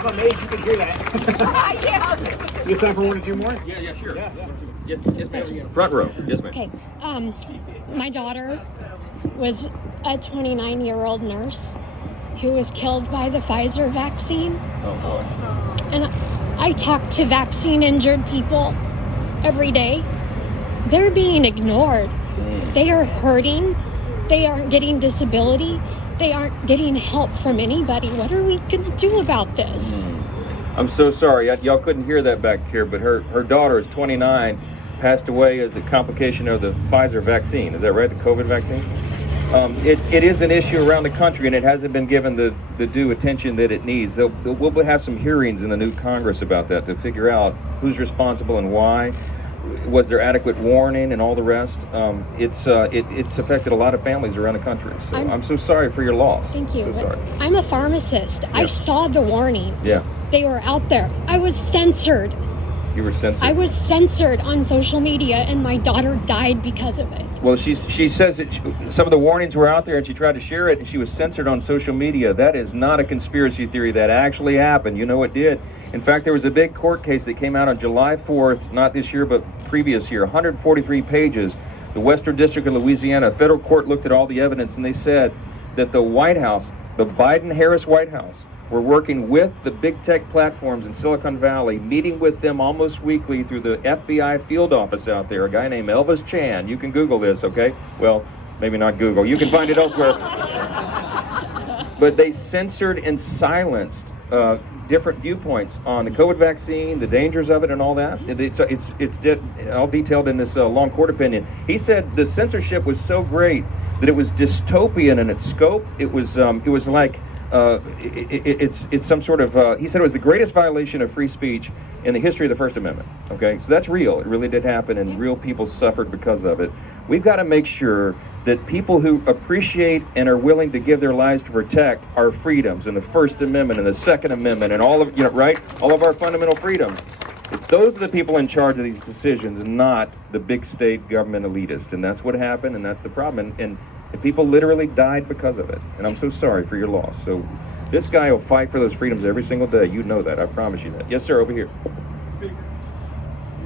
I'm amazed you can hear that. Yeah. You have time for one or two more? Yeah, sure. Yeah. Yes, ma'am. Front row. Yes, ma'am. Okay. My daughter was a 29-year-old nurse who was killed by the Pfizer vaccine. Oh, boy. And I talk to vaccine-injured people every day. They're being ignored. They are hurting. They aren't getting disability. They aren't getting help from anybody. What are we going to do about this? I'm so sorry. Y'all couldn't hear that back here, but her daughter is 29, passed away as a complication of the Pfizer vaccine. Is that right? The COVID vaccine? It is an issue around the country, and it hasn't been given the due attention that it needs. We'll have some hearings in the new Congress about that to figure out who's responsible and why. Was there adequate warning and all the rest? It's affected a lot of families around the country. So I'm so sorry for your loss. Thank you. So sorry. I'm a pharmacist. I saw the warnings. Yeah. They were out there. I was censored. You were censored. I was censored on social media, and my daughter died because of it. Well, she says that some of the warnings were out there, and she tried to share it, and she was censored on social media. That is not a conspiracy theory. That actually happened. You know it did. In fact, there was a big court case that came out on July 4th, not this year, but previous year, 143 pages. The Western District of Louisiana, a federal court looked at all the evidence, and they said that the White House, the Biden-Harris White House, were working with the big tech platforms in Silicon Valley, meeting with them almost weekly through the FBI field office out there, a guy named Elvis Chan. You can Google this, okay? Well, maybe not Google. You can find it elsewhere. But they censored and silenced different viewpoints on the COVID vaccine, the dangers of it, and all that. It's all detailed in this long court opinion. He said the censorship was so great that it was dystopian in its scope. It was like it's some sort of. He said it was the greatest violation of free speech in the history of the First Amendment. Okay, so that's real. It really did happen, and real people suffered because of it. We've got to make sure that people who appreciate and are willing to give their lives to protect our freedoms and the First Amendment and the Second Amendment and all of all of our fundamental freedoms. Those are the people in charge of these decisions, not the big state government elitists. And that's what happened, and that's the problem. And people literally died because of it. And I'm so sorry for your loss. So this guy will fight for those freedoms every single day. You know that. I promise you that. Yes, sir, over here.